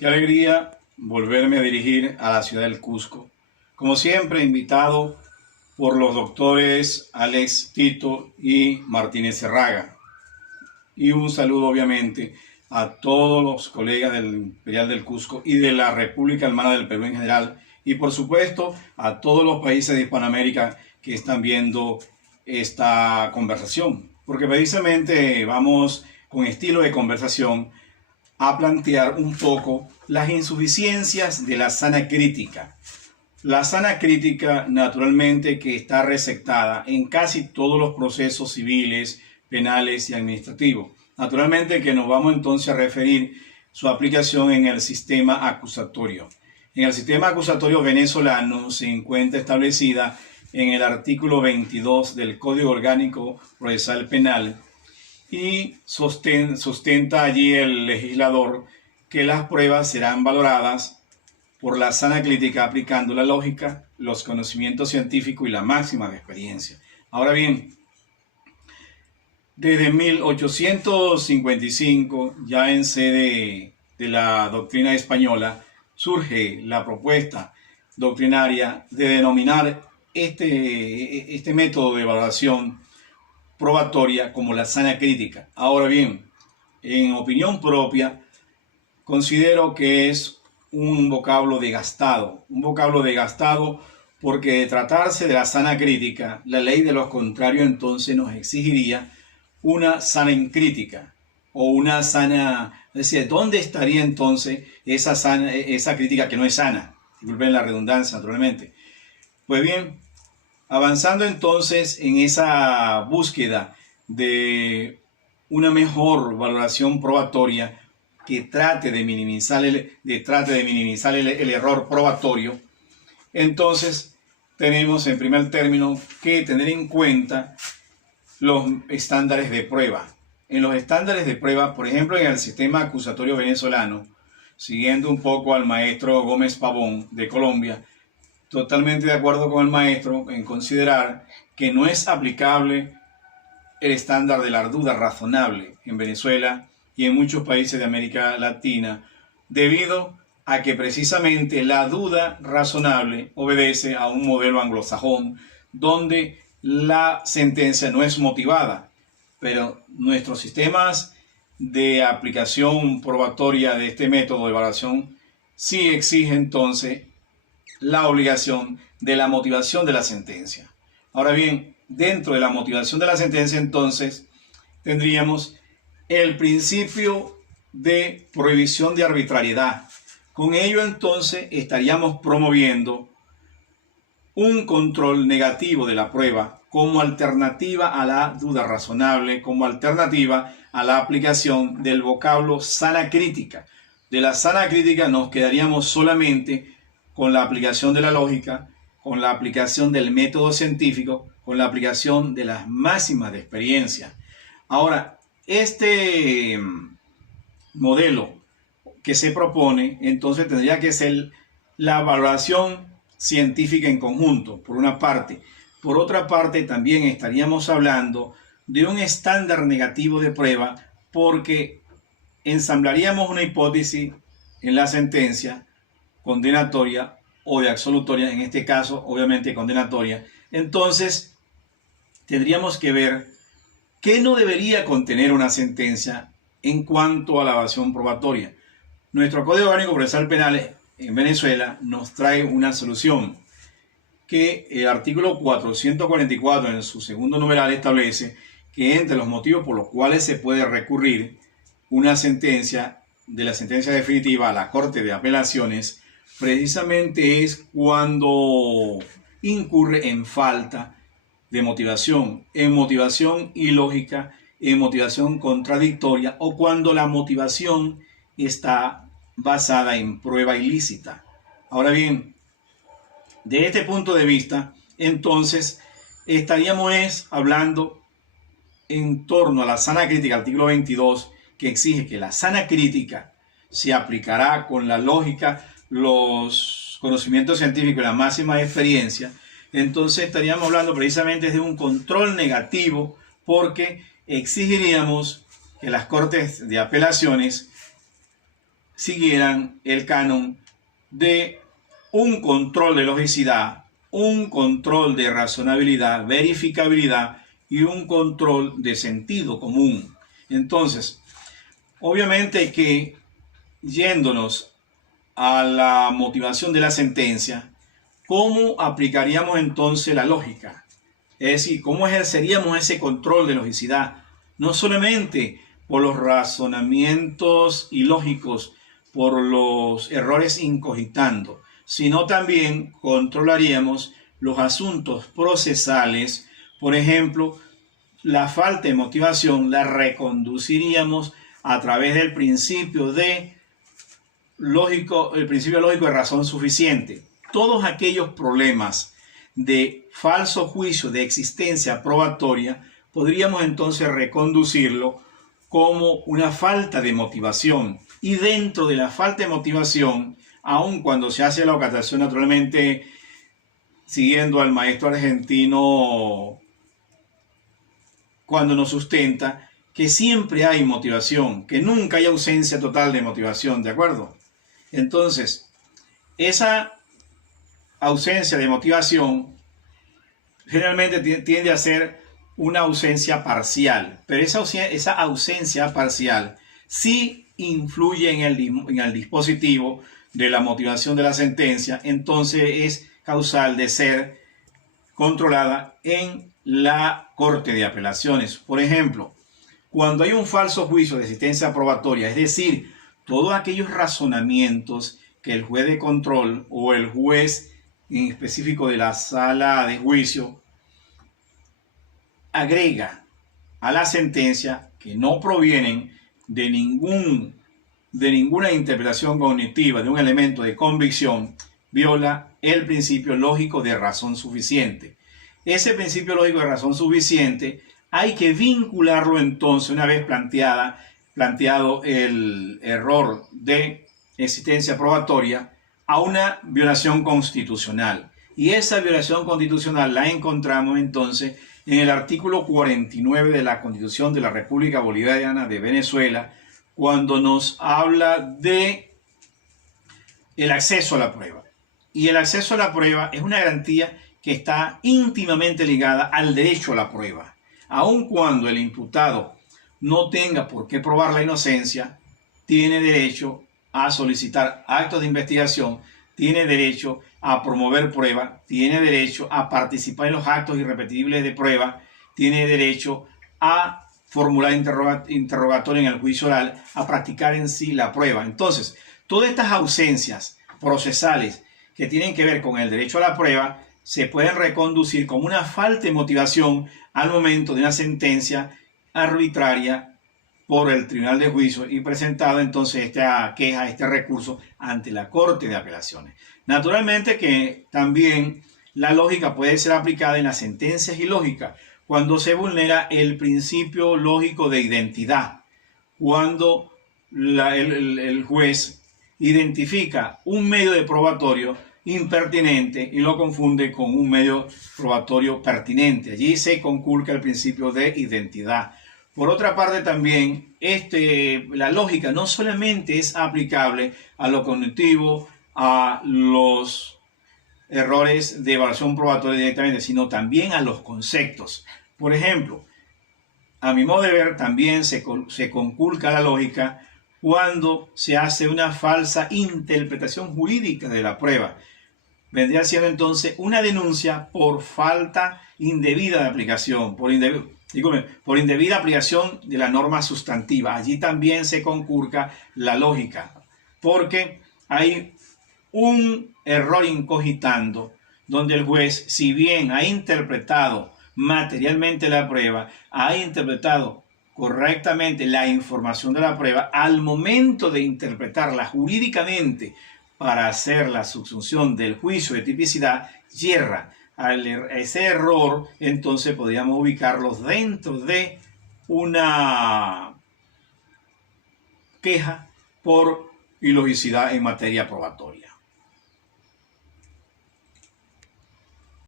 Qué alegría volverme a dirigir a la ciudad del Cusco. Como siempre, invitado por los doctores Alex Tito y Martínez Serraga. Y un saludo, obviamente, a todos los colegas del Imperial del Cusco y de la República Hermana del Perú en general. Y, por supuesto, a todos los países de Hispanoamérica que están viendo esta conversación. Porque precisamente vamos con estilo de conversación a plantear un poco las insuficiencias de la sana crítica. La sana crítica, naturalmente, que está recetada en casi todos los procesos civiles, penales y administrativos. Naturalmente que nos vamos entonces a referir su aplicación en el sistema acusatorio. En el sistema acusatorio venezolano se encuentra establecida en el artículo 22 del Código Orgánico Procesal Penal, y sustenta allí el legislador que las pruebas serán valoradas por la sana crítica aplicando la lógica, los conocimientos científicos y la máxima de experiencia. Ahora bien, desde 1855, ya en sede de la doctrina española, surge la propuesta doctrinaria de denominar este método de evaluación probatoria como la sana crítica. Ahora bien, en opinión propia, considero que es un vocablo desgastado porque de tratarse de la sana crítica, la ley de los contrarios entonces nos exigiría una sana crítica o una sana, es decir, ¿dónde estaría entonces esa crítica que no es sana? Disculpen la redundancia, naturalmente. Pues bien, avanzando entonces en esa búsqueda de una mejor valoración probatoria que trate de minimizar el error probatorio, entonces tenemos en primer término que tener en cuenta los estándares de prueba. En los estándares de prueba, por ejemplo, en el sistema acusatorio venezolano, siguiendo un poco al maestro Gómez Pavón de Colombia, totalmente de acuerdo con el maestro en considerar que no es aplicable el estándar de la duda razonable en Venezuela y en muchos países de América Latina, debido a que precisamente la duda razonable obedece a un modelo anglosajón donde la sentencia no es motivada, pero nuestros sistemas de aplicación probatoria de este método de evaluación sí exige entonces la obligación de la motivación de la sentencia. Ahora bien, dentro de la motivación de la sentencia, entonces, tendríamos el principio de prohibición de arbitrariedad. Con ello, entonces, estaríamos promoviendo un control negativo de la prueba como alternativa a la duda razonable, como alternativa a la aplicación del vocablo sana crítica. De la sana crítica nos quedaríamos solamente con la aplicación de la lógica, con la aplicación del método científico, con la aplicación de las máximas de experiencia. Ahora, este modelo que se propone, entonces tendría que ser la valoración científica en conjunto, por una parte. Por otra parte, también estaríamos hablando de un estándar negativo de prueba, porque ensamblaríamos una hipótesis en la sentencia condenatoria o de absolutoria, en este caso obviamente condenatoria. Entonces tendríamos que ver qué no debería contener una sentencia en cuanto a la evasión probatoria. Nuestro Código Orgánico Procesal Penal en Venezuela nos trae una solución que el artículo 444 en su segundo numeral establece que entre los motivos por los cuales se puede recurrir una sentencia de la sentencia definitiva a la Corte de Apelaciones precisamente es cuando incurre en falta de motivación, en motivación ilógica, en motivación contradictoria o cuando la motivación está basada en prueba ilícita. Ahora bien, de este punto de vista, entonces estaríamos hablando en torno a la sana crítica, artículo 22, que exige que la sana crítica se aplicará con la lógica, los conocimientos científicos y la máxima experiencia. Entonces estaríamos hablando precisamente de un control negativo, porque exigiríamos que las cortes de apelaciones siguieran el canon de un control de logicidad, un control de razonabilidad, verificabilidad y un control de sentido común. Entonces, obviamente que yéndonos a la motivación de la sentencia, ¿cómo aplicaríamos entonces la lógica? Es decir, ¿cómo ejerceríamos ese control de logicidad? No solamente por los razonamientos ilógicos, por los errores incogitando, sino también controlaríamos los asuntos procesales. Por ejemplo, la falta de motivación la reconduciríamos a través del principio lógico de razón suficiente. Todos aquellos problemas de falso juicio de existencia probatoria podríamos entonces reconducirlo como una falta de motivación. Y dentro de la falta de motivación, aun cuando se hace la ocasión naturalmente siguiendo al maestro argentino cuando nos sustenta, que siempre hay motivación, que nunca hay ausencia total de motivación, ¿de acuerdo? Entonces, esa ausencia de motivación generalmente tiende a ser una ausencia parcial, pero esa ausencia parcial sí influye en el dispositivo de la motivación de la sentencia, entonces es causal de ser controlada en la Corte de Apelaciones. Por ejemplo, cuando hay un falso juicio de existencia probatoria, es decir, todos aquellos razonamientos que el juez de control o el juez en específico de la sala de juicio agrega a la sentencia que no provienen de ninguna interpretación cognitiva de un elemento de convicción, viola el principio lógico de razón suficiente. Ese principio lógico de razón suficiente hay que vincularlo entonces, una vez planteado el error de existencia probatoria, a una violación constitucional. Y esa violación constitucional la encontramos entonces en el artículo 49 de la Constitución de la República Bolivariana de Venezuela, cuando nos habla de el acceso a la prueba. Y el acceso a la prueba es una garantía que está íntimamente ligada al derecho a la prueba. Aun cuando el imputado no tenga por qué probar la inocencia, tiene derecho a solicitar actos de investigación, tiene derecho a promover prueba, tiene derecho a participar en los actos irrepetibles de prueba, tiene derecho a formular interrogatorio en el juicio oral, a practicar en sí la prueba. Entonces, todas estas ausencias procesales que tienen que ver con el derecho a la prueba se pueden reconducir como una falta de motivación al momento de una sentencia arbitraria por el Tribunal de Juicio y presentado entonces esta queja, este recurso ante la Corte de Apelaciones. Naturalmente que también la lógica puede ser aplicada en las sentencias ilógicas cuando se vulnera el principio lógico de identidad, cuando el juez identifica un medio de probatorio impertinente y lo confunde con un medio probatorio pertinente. Allí se conculca el principio de identidad. Por otra parte también, la lógica no solamente es aplicable a lo cognitivo, a los errores de evaluación probatoria directamente, sino también a los conceptos. Por ejemplo, a mi modo de ver, también se conculca la lógica cuando se hace una falsa interpretación jurídica de la prueba. Vendría siendo entonces una denuncia por falta indebida de aplicación, por indebida aplicación de la norma sustantiva. Allí también se conculca la lógica, porque hay un error incogitando, donde el juez, si bien ha interpretado materialmente la prueba, ha interpretado correctamente la información de la prueba, al momento de interpretarla jurídicamente para hacer la subsunción del juicio de tipicidad, yerra. Ese error, entonces podríamos ubicarlos dentro de una queja por ilogicidad en materia probatoria.